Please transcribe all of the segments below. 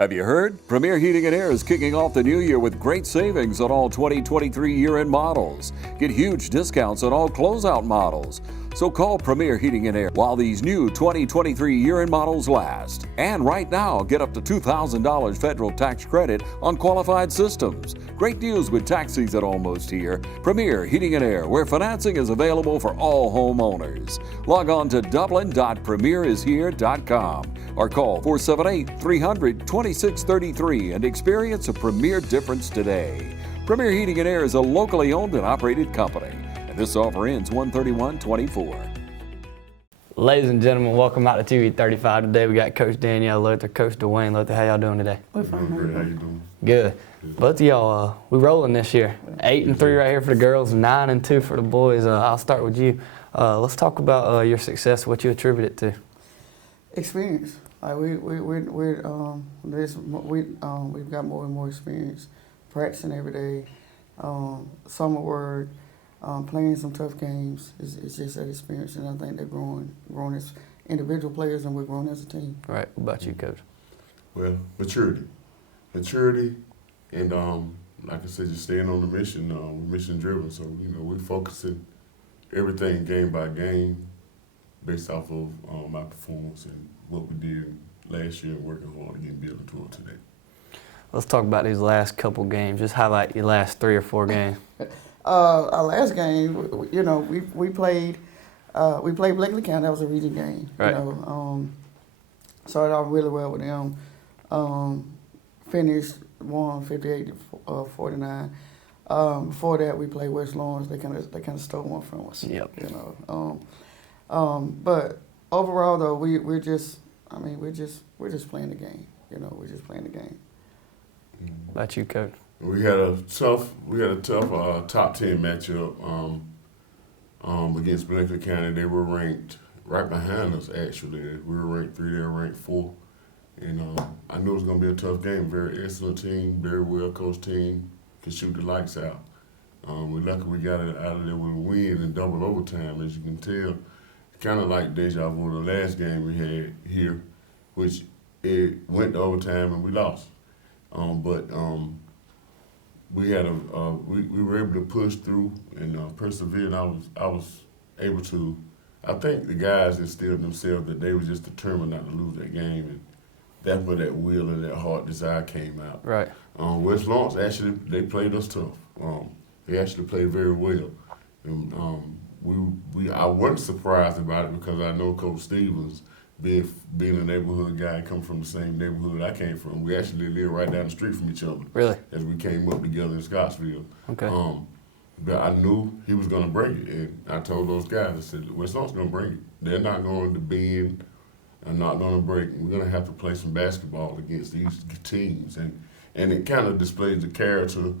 Have you heard? Premier Heating and Air is kicking off the new year with great savings on all 2023 year-end models. Get huge discounts on all closeout models. So call Premier Heating and Air while these new 2023 year-end models last. And right now, get up to $2,000 federal tax credit on qualified systems. Great deals with tax season almost here. Premier Heating and Air, where financing is available for all homeowners. Log on to dublin.premierishere.com or call 478-300-2633 and experience a Premier difference today. Premier Heating and Air is a locally owned and operated company. And this offer ends 1/31/24. Ladies and gentlemen, welcome out to TV 35. Today we got Coach Danielle Luther, Coach Dwayne Luther. How y'all doing today? We're fine. Great. How you doing? Good. Both of y'all, we rolling this year. 8-3 right here for the girls, 9-2 for the boys. I'll start with you. Let's talk about your success. What you attribute it to? Experience. Like we've got more and more experience, practicing every day, summer work, playing some tough games. It's just that experience, and I think they're growing as individual players, and we're growing as a team. Right. What about you, Coach? Well, maturity, and like I said, just staying on the mission. We're mission driven, so we're focusing everything game by game, based off of my performance and what we did last year, and working hard to get building toward today. Let's talk about these last couple games. Just highlight your last 3 or 4 games. Our last game, we played Blakely County. That was a region game. Right. Started off really well with them. Finished 58-49. Before that, we played West Lawrence. They kind of stole one from us. Yep. But overall, though, we're just playing the game. We're just playing the game. About you, Coach? We had a tough top 10 matchup against Blakely County. They were ranked right behind us. Actually, we were ranked 3. They were ranked 4. And I knew it was going to be a tough game. Very excellent team, very well coached team, could shoot the lights out. We're lucky we got it out of there with a win in double overtime. As you can tell, kind of like deja vu, the last game we had here, which it went to overtime and we lost. We had we were able to push through and persevere. And I was able to. I think the guys instilled themselves that they were just determined not to lose that game, and that's where that will and that heart desire came out. Right. West Lawrence actually they played us tough. They actually played very well. And, I wasn't surprised about it because I know Coach Stevens, being a neighborhood guy, come from the same neighborhood I came from. We actually live right down the street from each other. Really? As we came up together in Scottsville. Okay. But I knew he was going to break it, and I told those guys, I said, West Lawrence going to break it. They're not going to bend and not going to break. We're going to have to play some basketball against these teams, and it kind of displays the character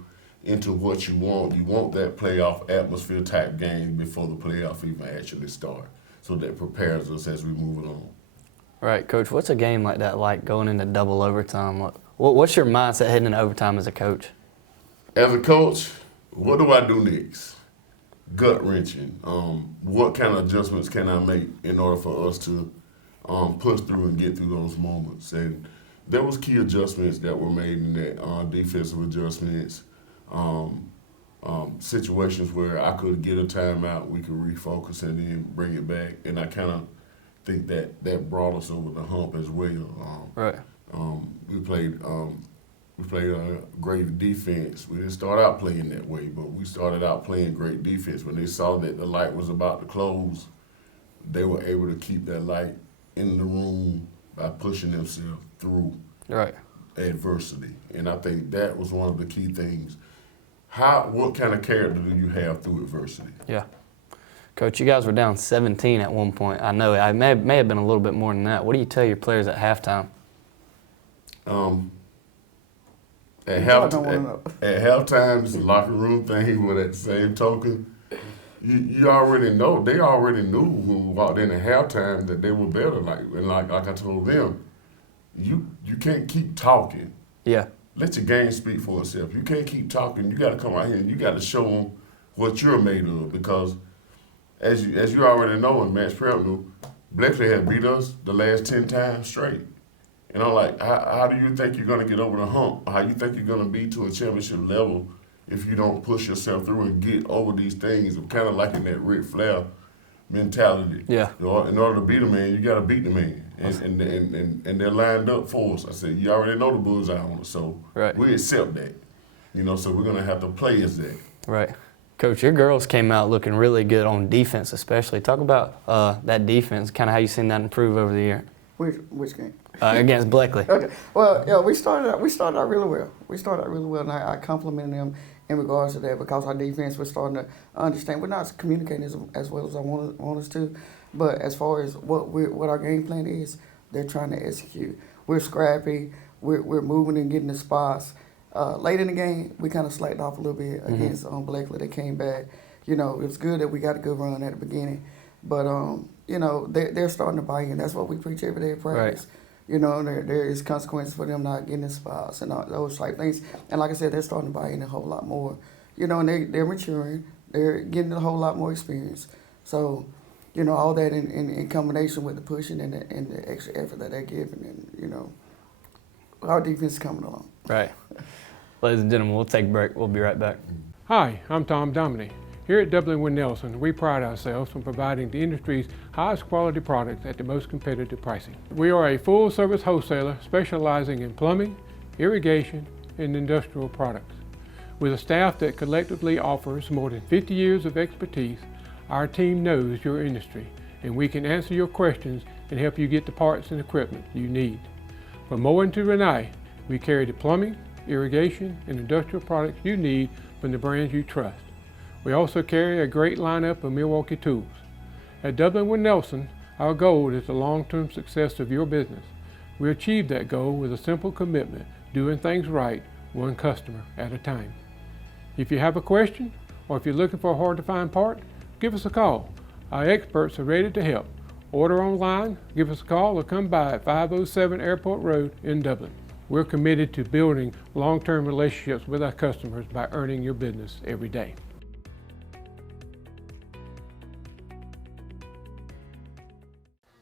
into what you want. You want that playoff atmosphere type game before the playoff even actually start, so that prepares us as we move along. Right, Coach. What's a game like that like going into double overtime? What's your mindset heading into overtime as a coach? As a coach, what do I do next? Gut wrenching. What kind of adjustments can I make in order for us to push through and get through those moments? And there was key adjustments that were made in that, defensive adjustments, situations where I could get a timeout, we could refocus and then bring it back. And I kind of think that brought us over the hump as well. Right. We played a great defense. We didn't start out playing that way, but we started out playing great defense. When they saw that the light was about to close, they were able to keep that light in the room by pushing themselves through adversity. And I think that was one of the key things. What kind of character do you have through adversity? Yeah. Coach, you guys were down 17 at one point. I know it may have been a little bit more than that. What do you tell your players at halftime? At halftime, it's a locker room thing, but at the same token, you already know. They already knew when we walked in at halftime that they were better. Like I told them, you can't keep talking. Yeah. Let your game speak for itself. You can't keep talking. You got to come out here and you got to show them what you're made of, because as you already know, and Max Prep knew, Blakely had beat us the last 10 times straight. And I'm like, how do you think you're going to get over the hump? How you think you're going to be to a championship level if you don't push yourself through and get over these things? I'm kind of like in that Ric Flair mentality. Yeah. In order to beat a man, you got to beat the man. And they're lined up for us. I said, you already know the bullseye on us, so Right. we accept that. So we're going to have to play as that. Right. Coach, your girls came out looking really good on defense especially. Talk about that defense, kind of how you seen that improve over the year. Which game? Against Bleckley. Okay. Well, yeah, we started out really well. And I complimented them in regards to that because our defense was starting to understand. We're not communicating as well as I want us to, but as far as what our game plan is, they're trying to execute. We're scrappy. We're moving and getting the spots. Late in the game, we kind of slacked off a little bit against Bleckley. They came back. It was good that we got a good run at the beginning, but they're starting to buy in. That's what we preach every day at practice. Right. There is consequences for them not getting the spots and all those type things. And like I said, they're starting to buy in a whole lot more. And they're maturing. They're getting a whole lot more experience. So, all that in combination with the pushing and the extra effort that they're giving, and our defense is coming along. Right. Ladies and gentlemen, we'll take a break. We'll be right back. Hi, I'm Tom Dominy. Here at W. Nelson, we pride ourselves on providing the industry's highest quality products at the most competitive pricing. We are a full-service wholesaler specializing in plumbing, irrigation, and industrial products. With a staff that collectively offers more than 50 years of expertise, our team knows your industry, and we can answer your questions and help you get the parts and equipment you need. From Moen to Renee, we carry the plumbing, irrigation, and industrial products you need from the brands you trust. We also carry a great lineup of Milwaukee tools. At W. Nelson, our goal is the long-term success of your business. We achieve that goal with a simple commitment, doing things right, one customer at a time. If you have a question, or if you're looking for a hard-to-find part, give us a call. Our experts are ready to help. Order online, give us a call, or come by at 507 Airport Road in Dublin. We're committed to building long-term relationships with our customers by earning your business every day.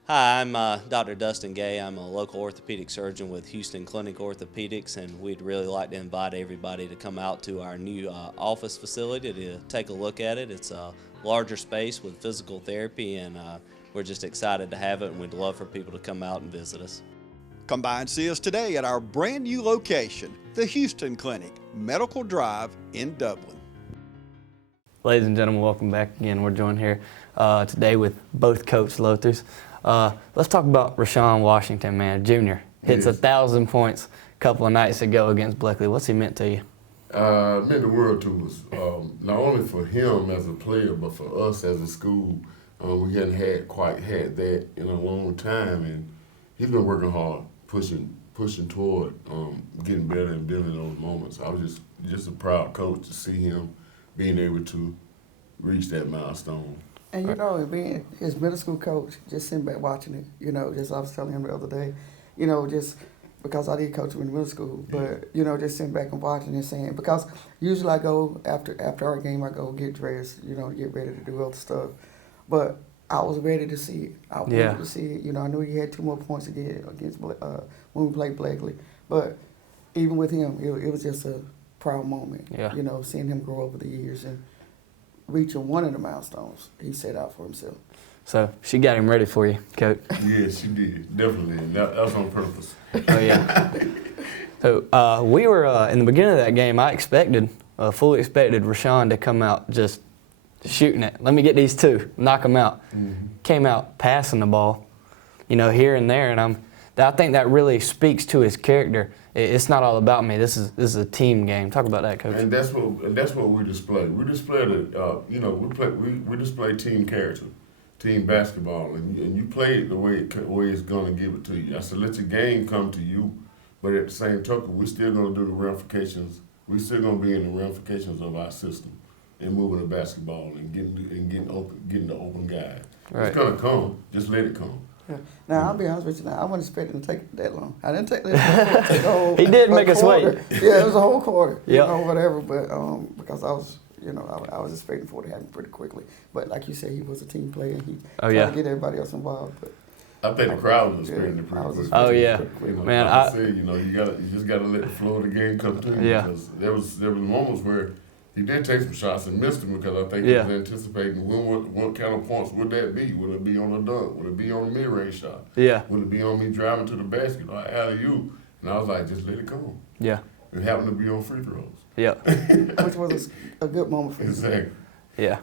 Hi, I'm Dr. Dustin Gay. I'm a local orthopedic surgeon with Houston Clinic Orthopedics, and we'd really like to invite everybody to come out to our new office facility to take a look at it. It's a larger space with physical therapy, and we're just excited to have it, and we'd love for people to come out and visit us. Come by and see us today at our brand new location, the Houston Clinic, Medical Drive in Dublin. Ladies and gentlemen, welcome back again. We're joined here today with both Coach Lothers. Let's talk about Rashawn Washington, man, Jr. Hits 1,000 points a couple of nights ago against Bleckley. What's he meant to you? Meant the world to us. Not only for him as a player, but for us as a school. We hadn't quite had that in a long time, and he's been working hard, pushing toward getting better and building those moments. I was just a proud coach to see him being able to reach that milestone. And being his middle school coach, just sitting back watching it, just I was telling him the other day, just because I did coach him in middle school, but just sitting back and watching and saying, because usually I go after our game, I go get dressed, get ready to do other stuff, but I was ready to see it. I wanted to see it. I knew he had 2 more points to get against when we played Bleckley, but even with him, it was just a proud moment. Yeah. Seeing him grow over the years and reaching one of the milestones he set out for himself. So she got him ready for you, Coach. Yeah, she did, definitely. That was on purpose. Oh, yeah. So we were, in the beginning of that game, I fully expected Rashawn to come out just shooting it. Let me get these 2, knock them out. Mm-hmm. Came out passing the ball, here and there, and I think that really speaks to his character. It's not all about me. This is a team game. Talk about that, Coach. And that's what we display. We display we display team character, team basketball, and you play it the way it's gonna give it to you. I said, let your game come to you, but at the same token, we're still gonna do the ramifications. We're still gonna be in the ramifications of our system and moving the basketball and getting the open guy. Right. It's gonna come. Just let it come. Yeah. Now, I'll be honest with you now, I wasn't expecting to take that long. I didn't take that long. The whole, He did make us wait. Yeah, it was a whole quarter, Yep. whatever, but because I was, I was expecting for it to happen pretty quickly. But like you said, he was a team player, and he tried to get everybody else involved. But I think the crowd was experiencing it pretty quick. Oh, yeah. You know, Man, like I said, you just gotta let the flow of the game come to you. Yeah. Because there was moments where he did take some shots and missed them because I think Yeah. he was anticipating what kind of points would that be? Would it be on a dunk? Would it be on a mid-range shot? Yeah. Would it be on me driving to the basket or alley-oop? And I was like, just let it go. Yeah. It happened to be on free throws. Yeah. Which was a good moment for him. Exactly. Yeah.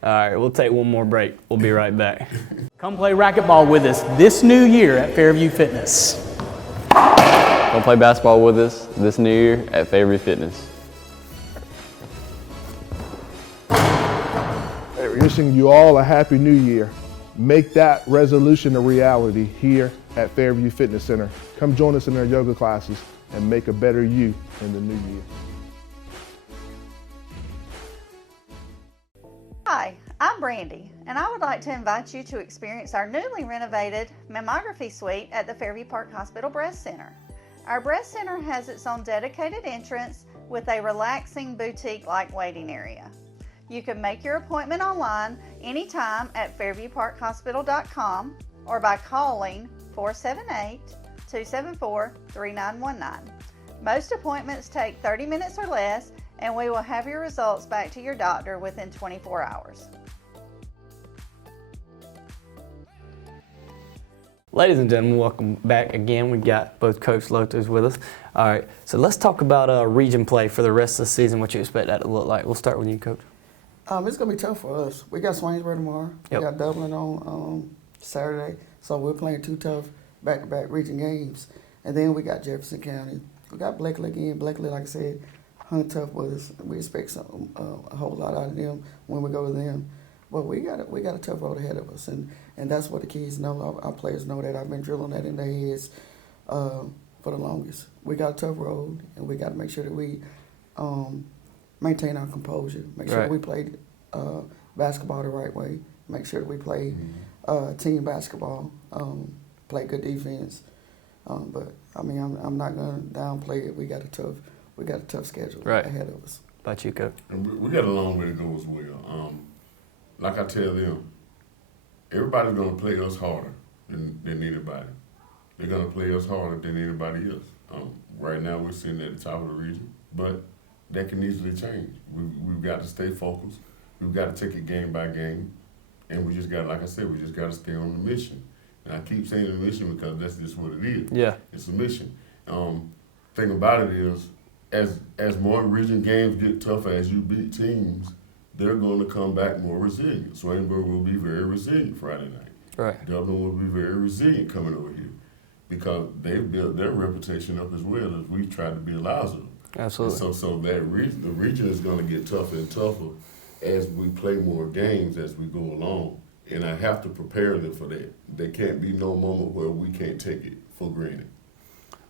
All right, we'll take one more break. We'll be right back. Come play racquetball with us this new year at Fairview Fitness. Come play basketball with us this new year at Fairview Fitness. Wishing you all a happy new year. Make that resolution a reality here at Fairview Fitness Center. Come join us in our yoga classes and make a better you in the new year. Hi, I'm Brandy, and I would like to invite you to experience our newly renovated mammography suite at the Fairview Park Hospital Breast Center. Our breast center has its own dedicated entrance with a relaxing boutique-like waiting area. You can make your appointment online anytime at fairviewparkhospital.com or by calling 478-274-3919. Most appointments take 30 minutes or less, and we will have your results back to your doctor within 24 hours. Ladies and gentlemen, welcome back again. We've got both Coach Lotos with us. All right, so let's talk about region play for the rest of the season, what you expect that to look like. We'll start with you, Coach. It's going to be tough for us. We got Swainsboro tomorrow. Yep. We got Dublin on Saturday. So we're playing two tough back-to-back region games. And then we got Jefferson County. We got Blakely again. Blakely, like I said, hung tough with us. We expect a whole lot out of them when we go to them. But we got a tough road ahead of us. And that's what the kids know. Our players know that. I've been drilling that in their heads for the longest. We got a tough road, and we got to make sure that we maintain our composure, make sure that we play basketball the right way, make sure that we play team basketball, play good defense. But I mean, I'm not gonna downplay it. We got a tough schedule ahead of us. About you, Coach? And we got a long way to go as well. Like I tell them, everybody's gonna play us harder than anybody. They're gonna play us harder than anybody else. Right now, we're sitting at the top of the region, but that can easily change. We've got to stay focused. We've got to take it game by game. And we just got, like I said, we just got to stay on the mission. And I keep saying the mission because that's just what it is. Yeah. It's a mission. Thing about it is, as more region games get tougher, as you beat teams, they're going to come back more resilient. Swainsboro will be very resilient Friday night. Right. Dublin will be very resilient coming over here because they've built their reputation up as well as we try to build ours up. Absolutely. So that the region is going to get tougher and tougher as we play more games as we go along, and I have to prepare them for that. There can't be no moment where we can't take it for granted.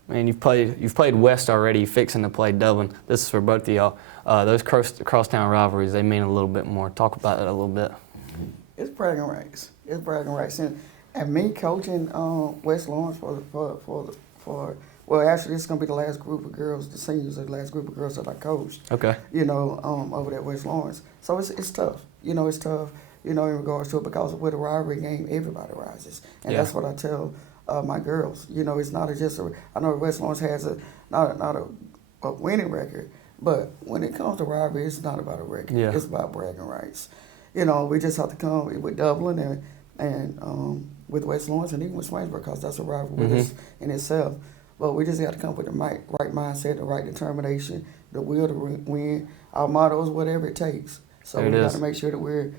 Man, you've played West already. You're fixing to play Dublin. This is for both of y'all. Those crosstown rivalries, they mean a little bit more. Talk about that a little bit. It's bragging rights. It's bragging rights, and me coaching West Lawrence well, actually, this is going to be the last group of girls, the seniors are the last group of girls that I coached. Okay. Over at West Lawrence. So it's tough. It's tough, in regards to it because with a rivalry game, everybody rises. And that's what I tell my girls. It's not I know West Lawrence has not a winning record, but when it comes to rivalry, it's not about a record. Yeah. It's about bragging rights. We just have to come with Dublin and with West Lawrence and even with Swainsboro because that's a rivalry with us in itself. But we just got to come with the right mindset, the right determination, the will to win. Our motto is whatever it takes. So we got to make sure that we're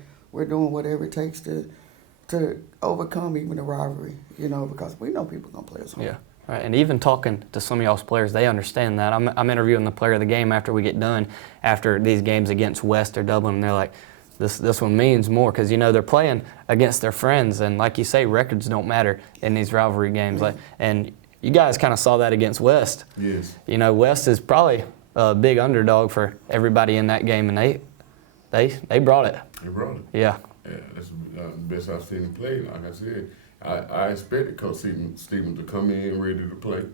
doing whatever it takes to overcome even the rivalry, because we know people are going to play us hard. Yeah. Right. And even talking to some of y'all's players, they understand that. I'm interviewing the player of the game after we get done, after these games against West or Dublin, and they're like, this one means more because, they're playing against their friends. And like you say, records don't matter in these rivalry games. And you guys kind of saw that against West. Yes. West is probably a big underdog for everybody in that game, and they brought it. They brought it. Yeah. Yeah, that's the best I've seen him play. Like I said, I expected Coach Stephen to come in ready to play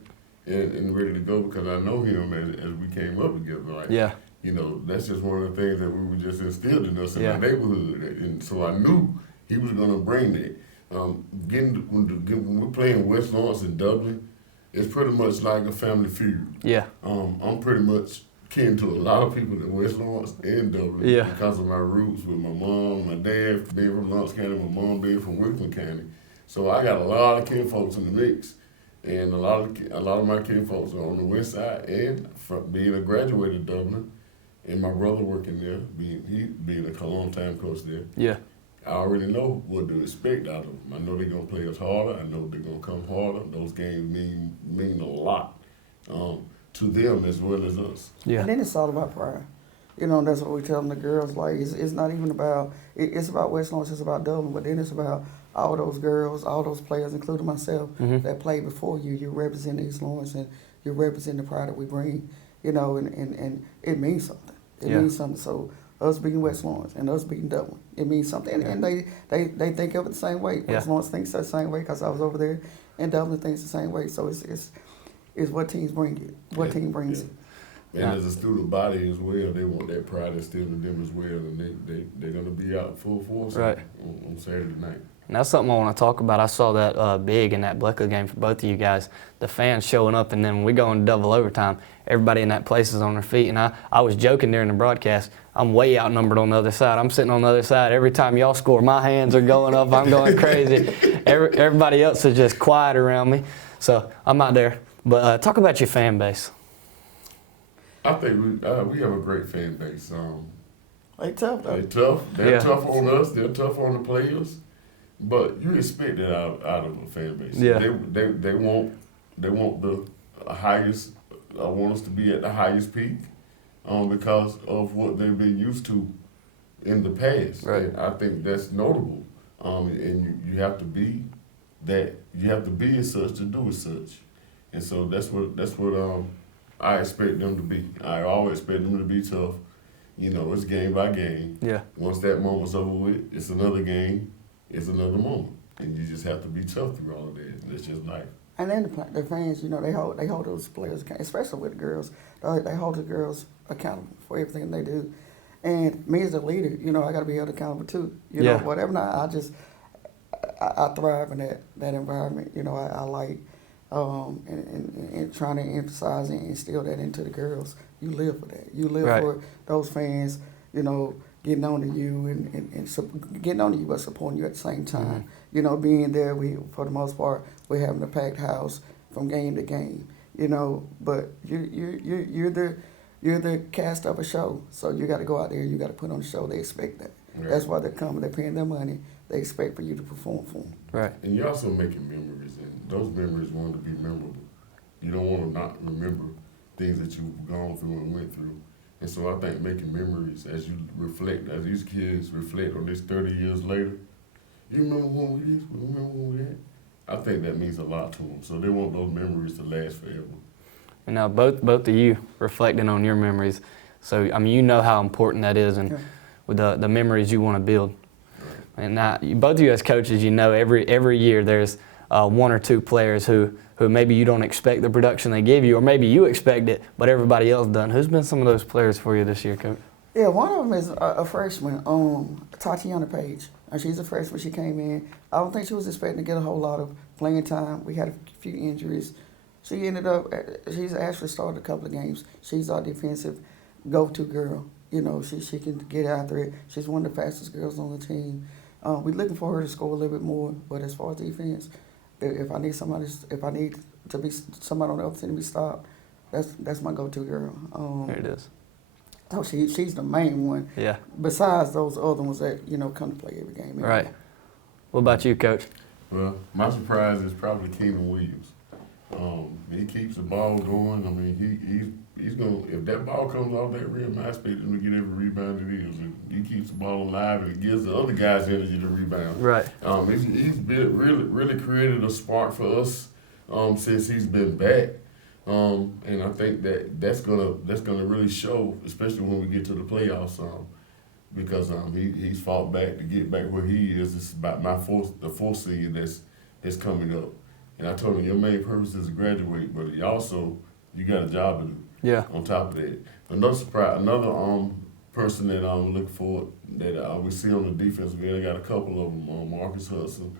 and ready to go because I know him as we came up together. Yeah. That's just one of the things that we were just instilled in us in our neighborhood. And so I knew he was going to bring that. When we're playing West Lawrence and Dublin, it's pretty much like a family feud. Yeah. I'm pretty much kin to a lot of people in West Lawrence and Dublin because of my roots with my mom, my dad being from Lawrence County, my mom being from Wickman County. So I got a lot of kin folks in the mix, and a lot of my kin folks are on the west side. And being a graduated Dublin, and my brother working there, being a long-time coach there. Yeah. I already know what to expect out of them. I know they're gonna play us harder. I know they're gonna come harder. Those games mean a lot to them as well as us. Yeah. And then it's all about pride. You know, that's what we tell them, the girls. Like, it's not even about, it's about West Lawrence, it's about Dublin, but then it's about all those girls, all those players, including myself, that played before you. You represent East Lawrence, and you represent the pride that we bring, you know, and it means something. It means something. So us beating West Lawrence and us beating Dublin, it means something. And they think of it the same way. West Lawrence thinks the same way because I was over there, and Dublin thinks the same way. So it's what teams bring it, what team brings it. And as a student body as well, they want that pride instilled in them as well, and they're going to be out full force on Saturday night. And that's something I want to talk about. I saw that big in that Blecka game for both of you guys, the fans showing up, and then when we go into double overtime, everybody in that place is on their feet. And I was joking during the broadcast, I'm way outnumbered on the other side. I'm sitting on the other side. Every time y'all score, my hands are going up. I'm going crazy. Everybody else is just quiet around me. So I'm out there. But talk about your fan base. I think we have a great fan base. They tough, though. They're tough. They're tough on us. They're tough on the players. But you expect that out of a fan base. Yeah. They want the highest. I want us to be at the highest peak, because of what they've been used to in the past. Right. And I think that's notable. And you have to be that. You have to be as such to do as such. And so that's what I expect them to be. I always expect them to be tough. You know, it's game by game. Yeah. Once that moment's over with, it's another game. It's another moment, and you just have to be tough through all of that. That's just life. And then the fans, you know, they hold those players, especially with the girls. They hold the girls accountable for everything they do. And me as a leader, you know, I got to be held accountable too. You know, whatever. I thrive in that environment. You know, I like and trying to emphasize and instill that into the girls. You live for that. You live for those fans. You know, getting on to you and getting on to you, but supporting you at the same time. You know, being there, for the most part, we're having a packed house from game to game. You know, but you're the cast of a show, so you got to go out there and you got to put on a show. They expect that. Right. That's why they're coming. They're paying their money. They expect for you to perform for them. Right. And you're also making memories, and those memories want to be memorable. You don't want to not remember things that you've gone through and went through. And so I think making memories as you reflect, as these kids reflect on this 30 years later, you remember when we did, remember when we did? I think that means a lot to them. So they want those memories to last forever. And now both of you reflecting on your memories. So, I mean, you know how important that is and with the memories you want to build. Right. And now, both of you as coaches, you know every year there's one or two players who maybe you don't expect the production they give you, or maybe you expect it, but everybody else doesn't. Who's been some of those players for you this year, Coach? Yeah, one of them is a freshman, Tatiana Page. She's a freshman. She came in. I don't think she was expecting to get a whole lot of playing time. We had a few injuries. She ended up, she's actually started a couple of games. She's our defensive go-to girl. You know, she can get after it. She's one of the fastest girls on the team. We're looking for her to score a little bit more, but as far as defense, if I need to be somebody on the other team to be stopped, that's my go-to girl. There it is. So she's the main one. Yeah. Besides those other ones that come to play every game. Anyway. Right. What about you, Coach? Well, my surprise is probably Keenan Williams. He keeps the ball going. I mean, he's gonna, if that ball comes off that rim, I expect him to get every rebound it is. And he keeps the ball alive and it gives the other guys energy to rebound. Right. He's been really created a spark for us since he's been back. And I think that's gonna really show, especially when we get to the playoffs, because he's fought back to get back where he is. It's about the fourth seed that's coming up. And I told him your main purpose is to graduate, but you got a job to do. Yeah. On top of that, another person that I'm looking for that we see on the defensive end, I got a couple of them. Marcus Hudson,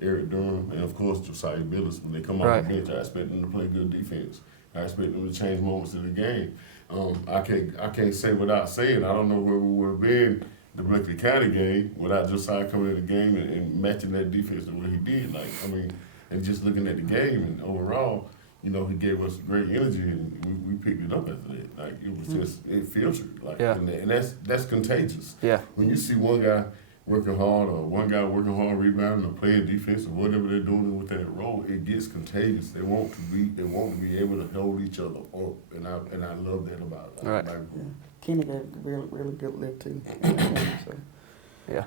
Eric Durham, and of course Josiah Billis. When they come off the bench, I expect them to play good defense. I expect them to change moments in the game. I can't say without saying, I don't know where we would have been the Berkeley County game without Josiah coming in the game and matching that defense the way he did. Like, I mean, and just looking at the game and overall, you know, he gave us great energy and we picked it up after that. Like, it was just, it filtered. Like, and that's contagious. Yeah. When you see one guy working hard or one guy working hard, rebounding or playing defense or whatever they're doing with that role, it gets contagious. They want to be able to hold each other up, and I love that about it. Right. Kenny got a really good lift too. So. Yeah.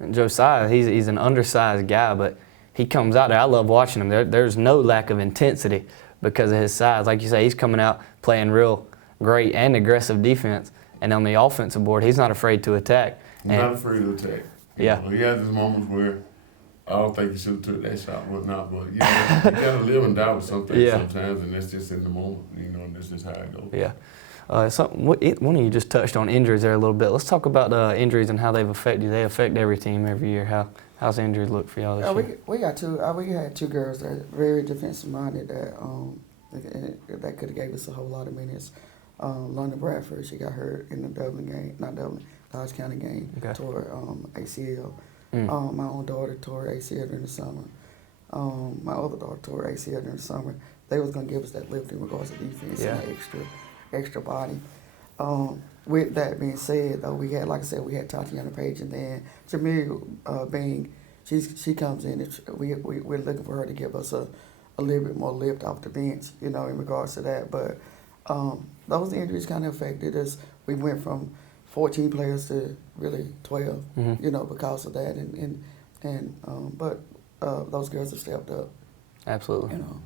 And Josiah, he's an undersized guy, but he comes out there. I love watching him. There's no lack of intensity because of his size. Like you say, he's coming out playing real great and aggressive defense. And on the offensive board, he's not afraid to attack. He's not afraid to attack. Yeah. He has his moments where I don't think he should have took that shot, whatnot, but you know, you gotta live and die with some things sometimes, and that's just in the moment, you know, and that's just how it goes. Yeah. One of you just touched on injuries there a little bit. Let's talk about injuries and how they've affected you. They affect every team every year. How's injuries look for y'all this year? We got two. We had two girls that are very defensive minded that could have gave us a whole lot of minutes. London Bradford, she got hurt in the Dodge County game, tore ACL. My own daughter tore ACL during the summer. My other daughter tore ACL during the summer. They was gonna give us that lift in regards to defense and that extra body. With that being said, though, we had, like I said, we had Tatiana Page, and then Jamelia Bing. She comes in. And we're looking for her to give us a little bit more lift off the bench, you know, in regards to that. But those injuries kind of affected us. We went from 14 players to really 12, you know, because of that. But those girls have stepped up. Absolutely. You know.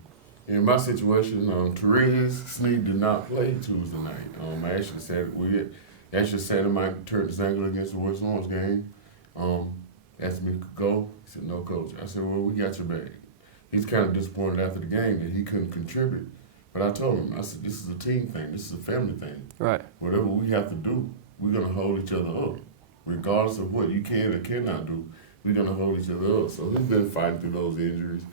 In my situation, Therese Sneed did not play Tuesday night. I actually said Mike Turk-Zangler against the West Lawrence game. Asked me to go. He said, no, coach. I said, well, we got your bag. He's kind of disappointed after the game that he couldn't contribute. But I told him, I said, this is a team thing. This is a family thing. Right. Whatever we have to do, we're going to hold each other up. Regardless of what you can or cannot do, we're going to hold each other up. So he's been fighting through those injuries.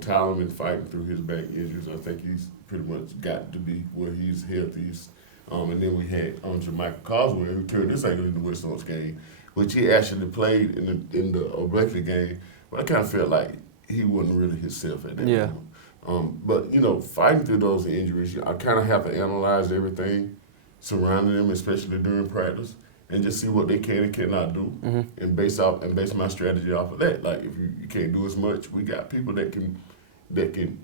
Tyler been fighting through his back injuries. I think he's pretty much got to be where he's healthiest. And then we had Jermichael Coswell, who turned this ankle in the West Lawrence game, which he actually played in the Berkeley game. But I kind of felt like he wasn't really himself at that moment. But, you know, fighting through those injuries, I kind of have to analyze everything surrounding them, especially during practice, and just see what they can and cannot do, and base my strategy off of that. Like, if you can't do as much, we got people that can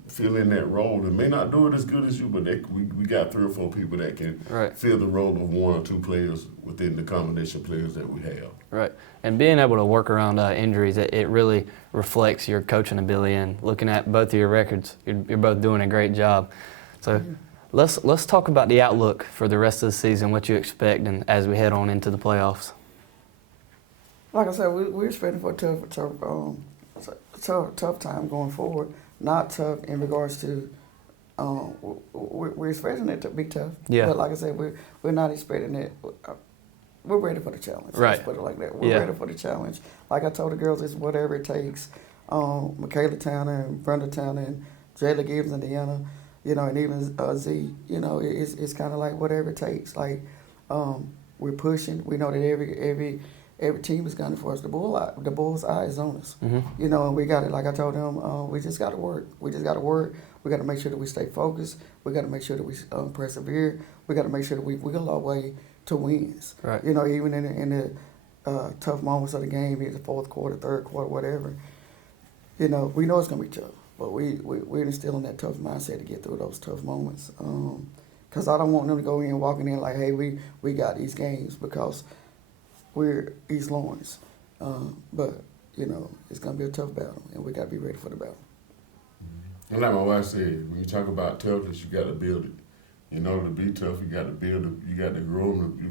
fill in that role. They may not do it as good as you, but we got 3 or 4 people that can fill the role of 1 or 2 players within the combination of players that we have. Right, and being able to work around injuries, it really reflects your coaching ability. And looking at both of your records, you're both doing a great job. So. Let's talk about the outlook for the rest of the season, what you expect, and as we head on into the playoffs. Like I said, we're expecting for a tough time going forward. Not tough in regards to we're expecting it to be tough. Yeah. But like I said, we're not expecting it. We're ready for the challenge. Right. Let's put it like that. We're ready for the challenge. Like I told the girls, it's whatever it takes. Michaela Towner and Brenda Towner and Jayla Gibbs and Deanna. You know, and even Z, you know, it's kind of like whatever it takes. Like, we're pushing. We know that every team is gunning for us. The bull's eye is on us. You know, and we got it. Like I told them, we just got to work. We just got to work. We got to make sure that we stay focused. We got to make sure that we persevere. We got to make sure that we go our way to wins. Right. You know, even in the tough moments of the game, either the fourth quarter, third quarter, whatever. You know, we know it's gonna be tough. But we're instilling that tough mindset to get through those tough moments. Because I don't want them to go in walking in like, hey, we got these games because we're East Lawrence. But, you know, it's going to be a tough battle, and we got to be ready for the battle. And like my wife said, when you talk about toughness, you got to build it. In order to be tough, you got to build it. You got to groom them to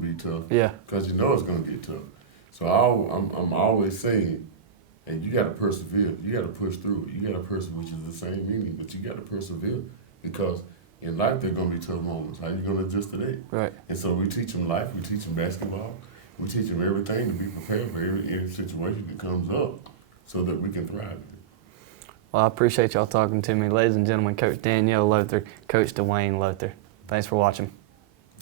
be tough. Yeah. Because you know it's going to get tough. So I'm always saying, and you got to persevere. You got to push through it. You got to persevere, which is the same meaning, but you got to persevere because in life there are going to be tough moments. How you going to adjust to that? Right. And so we teach them life. We teach them basketball. We teach them everything to be prepared for every situation that comes up. so that we can thrive. Well, I appreciate y'all talking to me. Ladies and gentlemen, Coach Danielle Lothar, Coach Dwayne Lothar. Thanks for watching.